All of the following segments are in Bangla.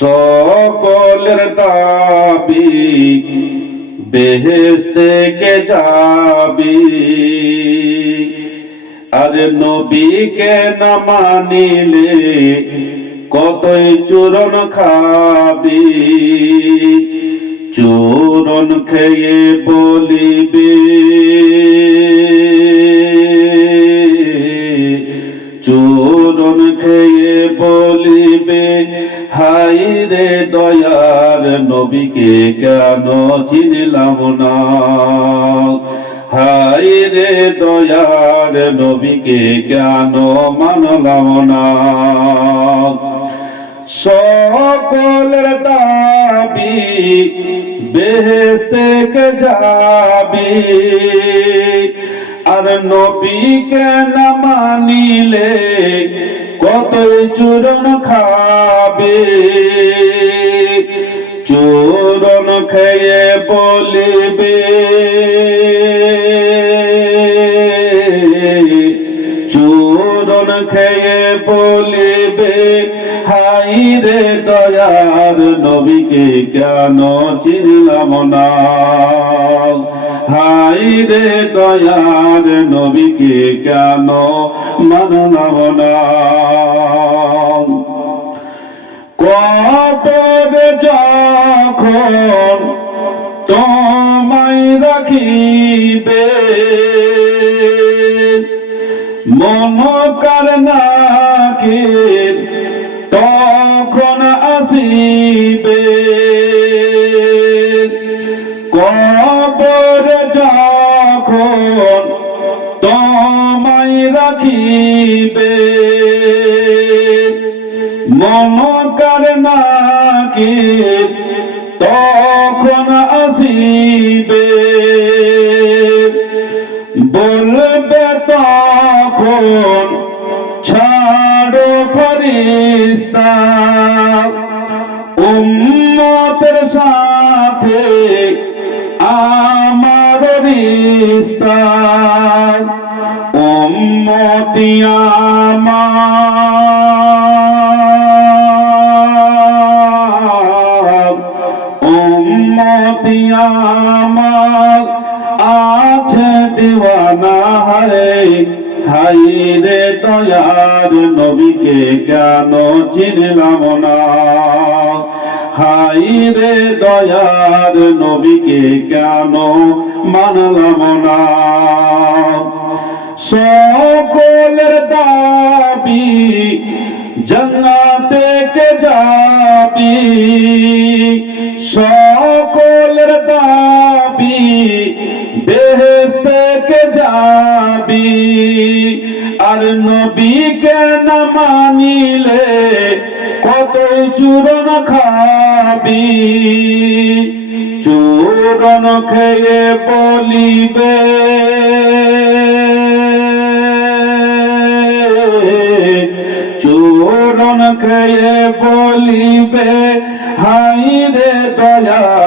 সকলের দাবি বেহেস্তে কে যাবি? আর নবীকে না মানিলে কতই চূরণ খাবি? চূরণ খেয়ে বলিবে নবীকে কেন চিনলাম না? হাই রে দয়ার নবীকে কেন মানলাম না? সকলের দাবি বেহেস্তে যাবি? আর নবীকে না মানিলে কতই চূরণ খাবে? চূরণ খেয়ে বলিবে চূরণ খেয়ে বলিবে, হাই রে দয়ার নবীকে কেন চিনলাম না? হাই রে দয়ার নবীকে কেন মানলাম না? যখন তোমায় রাখিবে মন কার নাকি তখন আসিবে। কবর মন কার নাকি তখন আসিবে। বলবে তখন ছাড়ো ফরিস্তা সাথে আমার রিস্তা উম্মতি আমার হাই রে দয়ার নবীকে কেন চিনলাম না? হাই রে দয়ার নবীকে কেন মানলাম না? সকলের দাবি জান্নাতে কে যাবি? সকলের দাবি আর নবীকে না মানিলে কতই চূরণ খাবি? চূরণ খেয়ে বলিবে। চূরণ খেয়ে বলিবে হাই রে দয়ার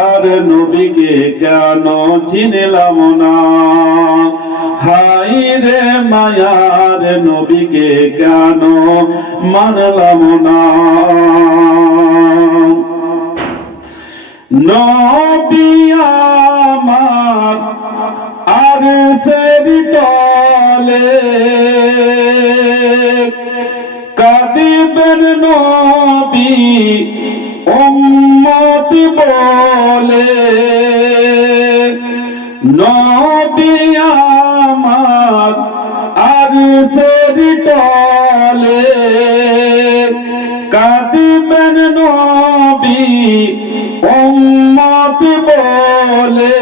নবীকে কেন চিনলাম না? হাই রে মায়ার নবীকে কেন মানলাম না? নবী আর সেরি তলে কাদিবেন নবী, উম্মতি বলে আমার আর সেরি তলে কাদিবেন নবী, উম্মতি বলে।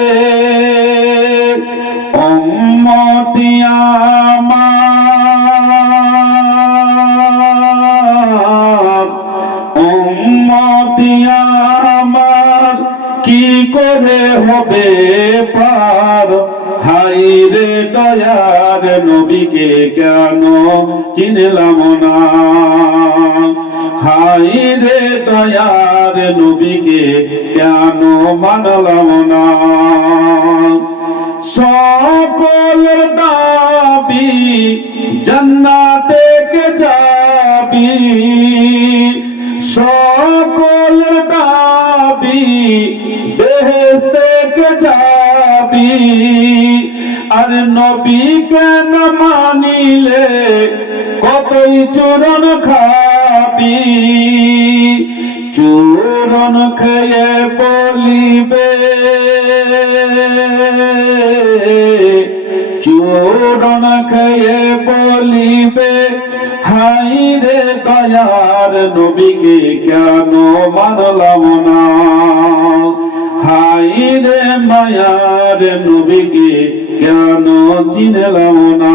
উম্মতি আমার উম্মতি আমার, কি করে হবে? হাই রে দয়ার নবীকে কেন চিনলাম না? হাই রে দয়ার নবীকে কেন মানলাম না? সকলের দাবি জান্নাতে কে যাবি? সকল কোয়েলের দাবি বেহেস্তে কে যাবি? আর নবীকে না মানিলে কতই চূরণ খাবি? চূরণ খেয়ে বলিবে। চূরণ খেয়ে বলিবে। হাই রে দয়ার নবীকে কেন মানলাম না? হাই রে মায়ার নবীকে কেন চিনলাম না।